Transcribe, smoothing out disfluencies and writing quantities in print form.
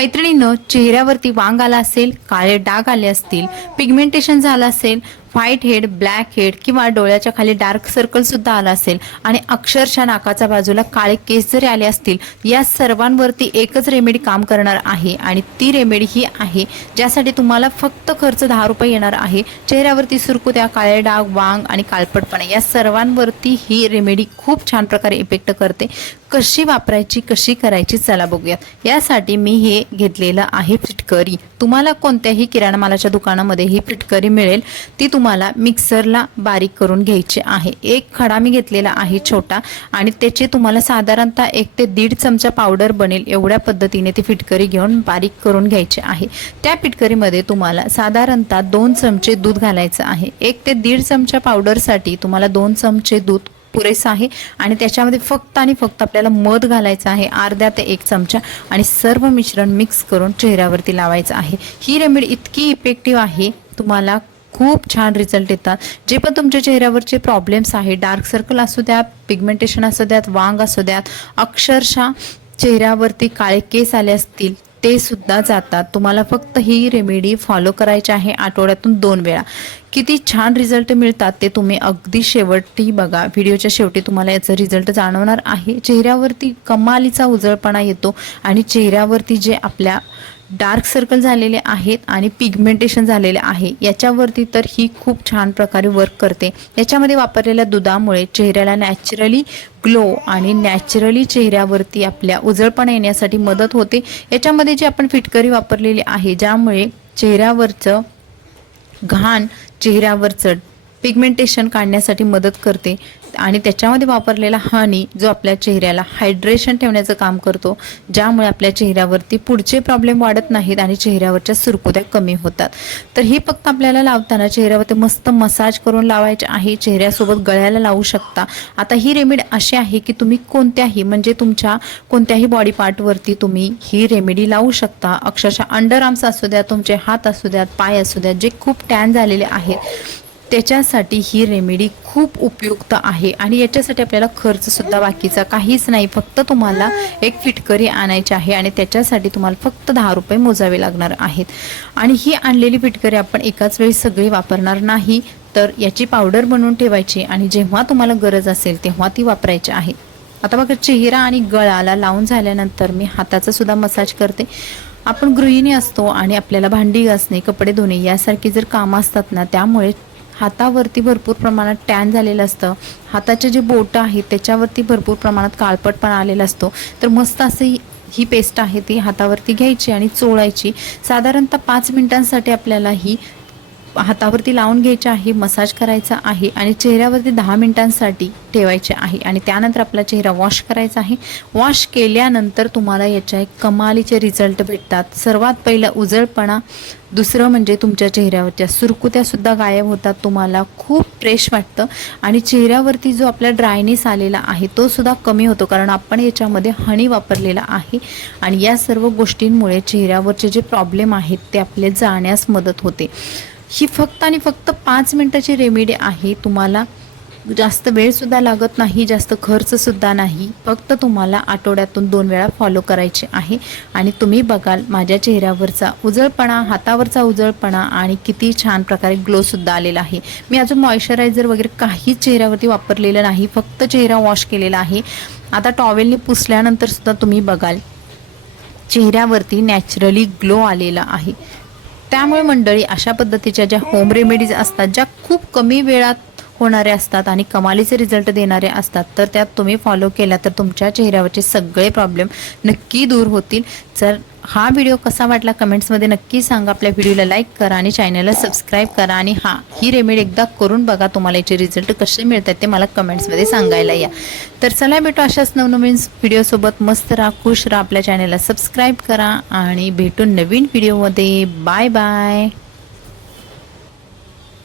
मैत्रिणींनो, चेहऱ्यावरती वांग आला असेल, काळे डाग आले असतील, पिगमेंटेशन झालं असेल, व्हाईट हेड, ब्लॅक हेड किंवा डोळ्याच्या खाली डार्क सर्कल सुद्धा आला असेल आणि अक्षरशः नाकाच्या बाजूला काळे केस जरी आले असतील, या सर्वांवरती एकच रेमेडी काम करणार आहे आणि ती रेमेडी ही आहे ज्यासाठी तुम्हाला फक्त खर्च 10 रुपये येणार आहे। चेहऱ्यावरती सुरकुत्या, काळे डाग, वांग आणि काळपटपणा या सर्वांवरती ही रेमेडी खूप छान प्रकारे इफेक्ट करते। कशी वापरायची, कशी करायची, चला बघूयात। यासाठी मी हे घेतलेलं आहे फिटकरी। तुम्हाला कोणत्याही किराणा मालाच्या दुकानामध्ये ही फिटकरी मिळेल, ती तुम्हाला मिक्सरला बारीक करून घ्यायची आहे। एक खडा मी घेतलेला आहे छोटा आणि त्याचे तुम्हाला साधारणतः 1 ते 1.5 चमचा पावडर बनेल एवढ्या पद्धतीने ती फिटकरी घेऊन बारीक करून घ्यायची आहे। त्या फिटकरीमध्ये तुम्हाला साधारणतः 2 चमचे दूध घालायचं आहे। 1 ते 1.5 चमचा पावडरसाठी तुम्हाला 2 चमचे दूध पुरेसा आहे आणि त्याच्यामध्ये फक्त आणि फक्त आपल्याला मध घालायचं आहे, अर्धा ते 1 चमचा, आणि सर्व मिश्रण मिक्स करून चेहऱ्यावरती लावायचं आहे। ही रेमेडी इतकी इफेक्टिव्ह आहे, तुम्हाला खूप छान रिझल्ट येतात। जे पण तुमच्या चेहऱ्यावरचे प्रॉब्लेम्स आहे, डार्क सर्कल असू द्या, पिगमेंटेशन असू द्यात, वांग असू द्यात, अक्षरशः चेहऱ्यावरती काळे केस आले असतील, ते सुद्धा जातात। तुम्हाला फक्त ही रेमेडी फॉलो करायची आहे आठवड्यातून 2 वेळा। किती छान रिझल्ट मिळतात ते तुम्ही अगदी शेवटी बघा। व्हिडिओच्या शेवटी तुम्हाला याचा रिझल्ट जाणवणार आहे। चेहऱ्यावरती कमालीचा उजळपणा येतो आणि चेहऱ्यावरती जे आपल्या डार्क सर्कल झालेले आहेत आणि पिगमेंटेशन झालेले आहे याच्यावरती तर ही खूप छान प्रकारे वर्क करते। याच्यामध्ये वापरलेल्या दुधामुळे चेहऱ्याला नॅचरली ग्लो आणि नॅचरली चेहऱ्यावरती आपल्या उजळपणा येण्यासाठी मदत होते। याच्यामध्ये जी आपण फिटकरी वापरलेली आहे, ज्यामुळे चेहऱ्यावरचं घाण, चेहऱ्यावरचं पिगमेंटेशन काढण्यासाठी मदत करते आणि त्याच्यामध्ये वापरलेला हनी जो आपल्या चेहऱ्याला हायड्रेशन ठेवण्याचं काम करतो, ज्यामुळे आपल्या चेहऱ्यावरती पुढचे प्रॉब्लेम वाढत नाहीत आणि चेहऱ्यावरच्या सुरकुत्या कमी होतात। तर ही फक्त आपल्याला लावताना चेहऱ्यावरती मस्त मसाज करून लावायचे आहे, चेहऱ्यासोबत गळ्याला लावू शकता। आता ही रेमेडी अशी आहे की तुम्ही कोणत्याही म्हणजे तुमच्या कोणत्याही बॉडी पार्टवरती तुम्ही ही रेमेडी लावू शकता। अक्षरशः अंडर आर्म्स असू द्या, तुमचे हात असू द्यात, पाय असू द्यात, जे खूप टॅन झालेले आहेत त्याच्यासाठी ही रेमेडी खूप उपयुक्त आहे आणि याच्यासाठी आपल्याला खर्च सुद्धा बाकीचा काहीच नाही। फक्त तुम्हाला एक फिटकरी आणायची आहे आणि त्याच्यासाठी तुम्हाला फक्त 10 रुपये मोजावे लागणार आहेत। आणि ही आणलेली फिटकरी आपण एकाच वेळी सगळी वापरणार नाही, तर याची पावडर बनवून ठेवायची आणि जेव्हा तुम्हाला गरज असेल तेव्हा ती वापरायची आहे। आता बघा, चेहरा आणि गळाला लावून झाल्यानंतर मी हाताचा सुद्धा मसाज करते। आपण गृहिणी असतो आणि आपल्याला भांडी घासणे, कपडे धुणे यासारखी जर कामं असतात ना, त्यामुळे हातावरती भरपूर प्रमाणात टॅन झालेलं असतं, हाताचे जे बोटं आहेत त्याच्यावरती भरपूर प्रमाणात काळपटपणा आलेला असतो। तर मस्त असे ही पेस्ट आहे ती हातावरती घ्यायची आणि चोळायची। साधारणतः 5 मिनिटांसाठी आपल्याला ही हातावरती लावून घ्यायची आहे, मसाज करायचा आहे आणि चेहऱ्यावरती 10 मिनिटांसाठी ठेवायचे आहे आणि त्यानंतर आपला चेहरा वॉश करायचा आहे। वॉश केल्यानंतर तुम्हाला याच्या एक कमालीचे रिझल्ट भेटतात। सर्वात पहिला उजळपणा, दुसरं म्हणजे तुमच्या चेहऱ्यावरच्या सुरकुत्या सुद्धा गायब होतात, तुम्हाला खूप फ्रेश वाटतं आणि चेहऱ्यावरती जो आपला ड्रायनेस आलेला आहे तो सुद्धा कमी होतो, कारण आपण याच्यामध्ये हनी वापरलेला आहे आणि या सर्व गोष्टींमुळे चेहऱ्यावरचे जे प्रॉब्लेम आहेत ते आपले जाण्यास मदत होते। ही फक्त आणि फक्त 5 मिनिटाची रेमेडी आहे। तुम्हाला जास्त वेळ सुद्धा लागत नाही, जास्त खर्च सुद्धा नाही, फक्त तुम्हाला आठवड्यातून 2 वेळा फॉलो करायचे आहे आणि तुम्ही बघाल माझ्या चेहऱ्यावरचा उजळपणा, हातावरचा उजळपणा आणि किती छान प्रकारे ग्लो सुद्धा आलेला आहे। मी अजून मॉइश्चरायझर वगैरे काहीच चेहऱ्यावरती वापरलेलं नाही, फक्त चेहरा वॉश केलेला आहे। आता टॉवेलने पुसल्यानंतर सुद्धा तुम्ही बघाल चेहऱ्यावरती नॅचरली ग्लो आलेला आहे। त्यामुळे मंडळी, अशा पद्धतीच्या ज्या होम रेमेडीज असतात, ज्या खूप कमी वेळात होणारे असतात आणि कमालीचे रिझल्ट देणारे असतात, तर त्यात तुम्ही फॉलो केला तर तुमच्या चेहऱ्यावरचे सगळे प्रॉब्लेम नक्की दूर होतील। जर हा व्हिडिओ कसा वाटला कमेंट्समध्ये नक्की सांगा। आपल्या व्हिडिओला लाईक करा आणि चॅनलला सबस्क्राईब करा आणि ही रेमेडी एकदा करून बघा, तुम्हाला याचे रिझल्ट कसे मिळतात ते मला कमेंट्समध्ये सांगायला या। तर चला भेटू अशाच नवनवीन व्हिडिओसोबत। मस्त राहा, खुश राहा, आपल्या चॅनलला सबस्क्राईब करा आणि भेटू नवीन व्हिडिओमध्ये। Bye bye.